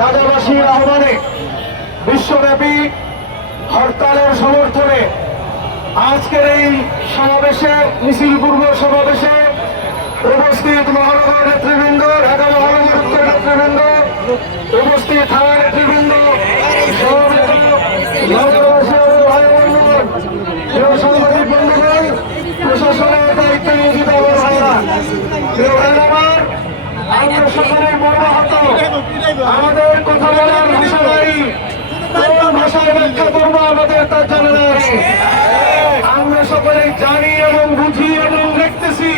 গাজাবাসীর আহ্বানে বিশ্বব্যাপী হরতালের সমর্থনে আজকের এই সমাবেশে, মিছিল পূর্ব সমাবেশে উপস্থিত মহানগর নেতৃবৃন্দ, ঢাকা মহানগর উত্তর নেতৃবৃন্দ, উপস্থিত থানা নেতৃবৃন্দ, সাংবাদিক বন্ধুগণ, প্রশাসনের দায়িত্বে নিয়োজিত ভাইরা, আমরা সকলে মর্মাহত। আমাদের কথা বলার ভাষা নাই, কোন ভাষায় ব্যাখ্যা করবো আমাদের তা জানা নাই। আমরা সকলে জানি এবং বুঝি এবং দেখতেছি।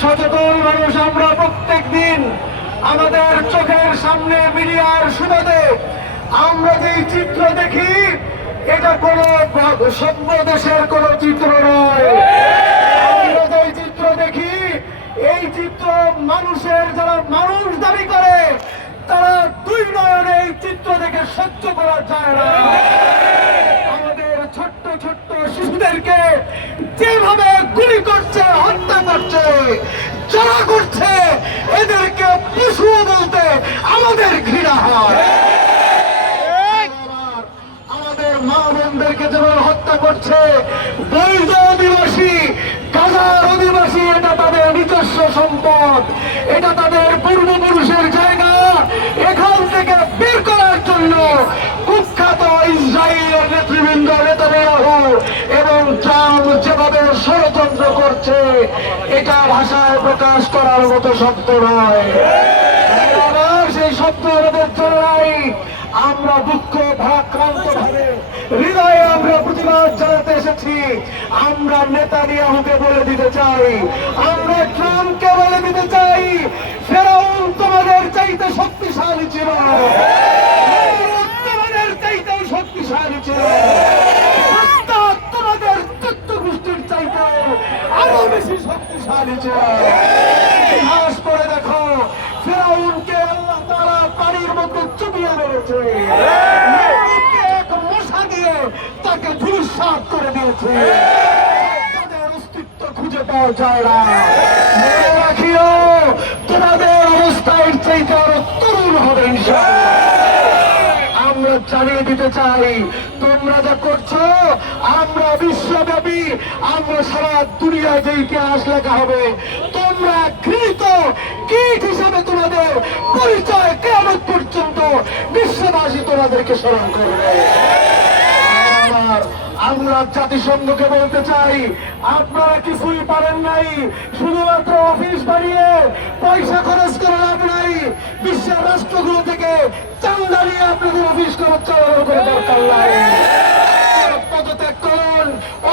সচেতন মানুষ আমরা প্রত্যেক দিন আমাদের চোখের সামনে মিডিয়ার সুবাদে আমরা যেই চিত্র দেখি, এটা কোন সভ্য দেশের কোন চিত্র নয়। আমরা যেই চিত্র দেখি, এই চিত্র মানুষের, যারা মানুষ দাবি করে তারা দুই নয়নে এই চিত্র দেখে সহ্য করা যায় না। আমাদের ছোট্ট ছোট্ট শিশুদেরকে যেভাবে গুলি করছে, হত্যা করছে, যারা করছে এদেরকে পশু বলতে আমাদের ঘৃণা হয়। আমাদের মা বোনদেরকে যেমন হত্যা করছে, বৈধ অধিবাসী, গাজার অধিবাসী, এটা তাদের নিজস্ব সম্পদ, এটা তাদের পূর্বপুরুষের জায়গা। এখান থেকে বের করার জন্য কুখ্যাত ইসরায়েলের নেতৃবৃন্দ নেতানিয়াহু এবং ট্রাম্প যেভাবে ষড়যন্ত্র করছে, এটা ভাষায় প্রকাশ করার মতো শব্দ নয়। সেই শব্দ আমাদের জন্য নাই। আমরা দুঃখ ভারাক্রান্ত ভাবে হৃদয়ে আমরা প্রতিবাদ জানাতে এসেছি। আমরা নেতানিয়াহুকে বলে দিতে চাই, আমরা ট্রাম্পকে বলে দিতে চাই, ফেরাউন তোমাদের চাইতে শক্তিশালী ছিল, তোমাদের চাইতেও শক্তিশালী ছিল, তোমাদের চোদ্দ গোষ্ঠীর চাইতে আরো বেশি শক্তিশালী ছিল। ইতিহাস পড়ে দেখো, ফেরাউনকে আল্লাহ তাআলা পানির মধ্যে চুবিয়ে মেরেছে, এক মশা দিয়ে তাকে ধূলিসাৎ করে দিয়েছে। তাদের অস্তিত্ব খুঁজে পাওয়া যায় না। মনে রাখিও, তোমাদের অবস্থায় চাইতে আরো তরুণ হবে ইনশাআল্লাহ। আমরা জানিয়ে দিতে চাই, তোমরা যা করছো, আমরা বিশ্বব্যাপী, আমরা সারা দুনিয়ায় যে ইতিহাস লেখা হবে, তোমরা ঘৃণিত কীট হিসাবে তোমাদের পরিচয় কিয়ামত পর্যন্ত বিশ্ববাসী তোমাদেরকে স্মরণ করবে। আমরা জাতিসংঘকে বলতে চাই, আপনারা কিছুই পারেন নাই, শুধুমাত্র অফিস বানিয়ে পয়সা খরচ করে লাভ নাই। বিশ্বের রাষ্ট্রগুলো থেকে চান্দা নিয়ে আপনাদের অফিস খরচ চালানো করে দরকার নাই। পদত্যাগ করুন,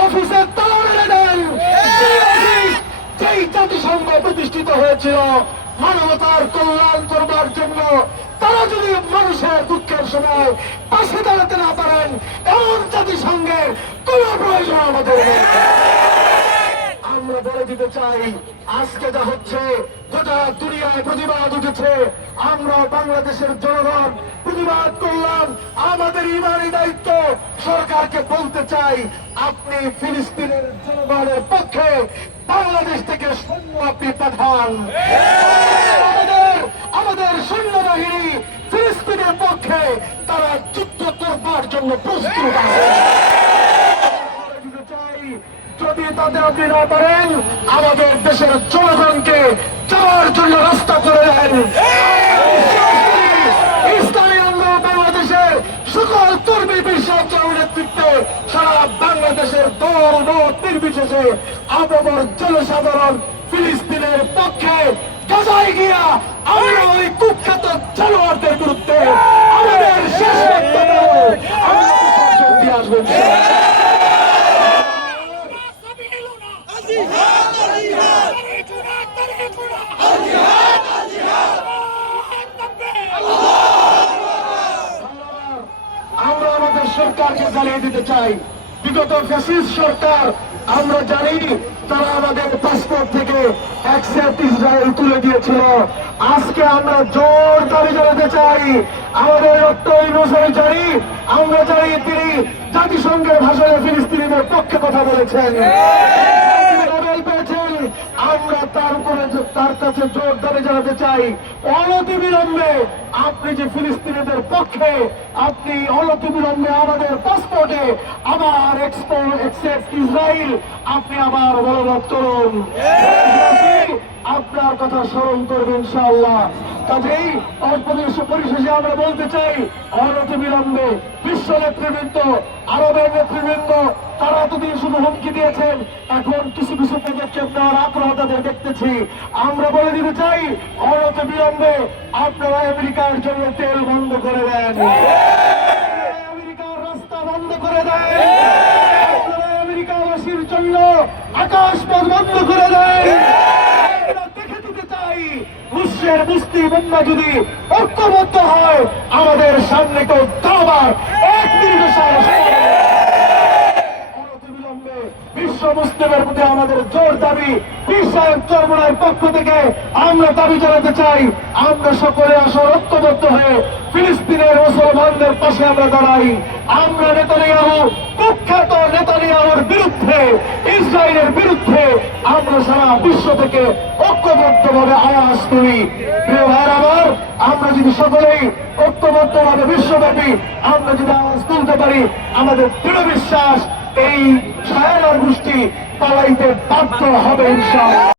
অফিসের তালা মেরে দেন। যেই জাতিসংঘ প্রতিষ্ঠিত হয়েছিল মানবতার কল্যাণ করবার জন্য, তারা যদি মানুষের দুঃখের সময় পাশে দাঁড়াতে না পারেন, এমন জাতিসংঘের কোন প্রয়োজন আমাদের নেই। আমরা বলে দিতে চাই, আজকে যা হচ্ছে, গোটা দুনিয়ায় প্রতিবাদ উঠেছে, আমরা বাংলাদেশের জনগণ প্রতিবাদ করলাম। আমাদের ইমানি দায়িত্ব সরকারকে বলতে চাই, আপনি ফিলিস্তিনের জনগণের পক্ষে বাংলাদেশ থেকে সৈন্য আপনি পাঠান। আমাদের সৈন্যবাহিনী ফিলিস্তিনের পক্ষে তারা যুদ্ধ করবার জন্য প্রস্তুত আছে। যদি তাদের আপনি না পারেন, আমাদের দেশের জনগণকে যাওয়ার জন্য রাস্তা করে দেন। ইসলামী আন্দোলন বাংলাদেশের সকল কর্মী বিশ্বাসের নেতৃত্বে সারা বাংলাদেশের দল মত নির্বিশেষে আবহাওয়ার জনসাধারণ ফিলিস্তিনের পক্ষে গাজায় গিয়া আমরা ওই কুখ্যাত জানোয়ারদের বিরুদ্ধে আমাদের শেষ বক্তব্য আমরা দিয়ে আসবো। আমরা আমাদের সরকারকে জানিয়ে দিতে চাই, বিগত ফ্যাসিস্ট সরকার, আমরা জানি তারা আমাদের পাসপোর্ট থেকে অ্যাকসেপ্ট ইসরায়েল তুলে দিয়েছিল। আজকে আমরা জোর দাবি জানাতে চাই, আমাদের ডক্টর ইউনূস জানি, আমরা জানি তিনি জাতিসংঘের ভাষণে ফিলিস্তিনিদের পক্ষে কথা বলেছেন, নোবেল পেয়েছেন। আমরা তার উপরে তার কাছে জোর দাবি জানাতে চাই, অনতিবিলম্বে আপনি যে ফিলিস্তিনিদের পক্ষে, আপনি অনতিবিলম্বে আমাদের পাসপোর্টে আবার এক্সেপ্ট ইসরায়েল আপনি আবার বলবৎ করুন। আপনার কথা স্মরণ করবেন ইনশাআল্লাহ। কাজেই পরিশেষে আমরা বলতে চাই, অনতিবিলম্বে বিশ্ব নেতৃবৃন্দ, আরবের নেতৃবৃন্দ, তারা এতদিন শুধু হুমকি দিয়েছেন, এখন কিছু কিছু পদক্ষেপ নেওয়ার আগ্রহ তাদের দেখতেছি। আমরা বলে দিতে চাই, অনতিবিলম্বে আপনারা আমেরিকার জন্য তেল বন্ধ করে দেন, আমেরিকার রাস্তা বন্ধ করে দেন, আপনারা আমেরিকাবাসীর জন্য আকাশপথ বন্ধ করে দেন। দেখে দিতে চাই, মুসলিম মুসলিমরা যদি ঐক্যবদ্ধ হয়, আমাদের সামনে কেউ দাবার এক মিনিট সাহস বিশ্ব মুসলিমের প্রতি আমাদের জোর দাবি। বিশ্বের চরমনার পক্ষ থেকে আমরা দাবি জানাতে চাই, আমরা সকলে আসলে ঐক্যবদ্ধ হয়ে ফিলিস্তিনের মুসলমানদের পাশে আমরা দাঁড়াই। আমরা নেতানিয়াহু, কুখ্যাত নেতানিয়াহুর বিরুদ্ধে, ইসরায়েলের বিরুদ্ধে আমরা সারা বিশ্ব থেকে ঐক্যবদ্ধভাবে আওয়াজ তুলি। প্রিয় ভাইয়ের আমার, আমরা যদি সকলেই ঐক্যবদ্ধভাবে বিশ্বব্যাপী আমরা যদি আওয়াজ তুলতে পারি, আমাদের দৃঢ় বিশ্বাস এই ছায়ার গোষ্ঠী পালাইতে বাধ্য হবে ইনশাআল্লাহ।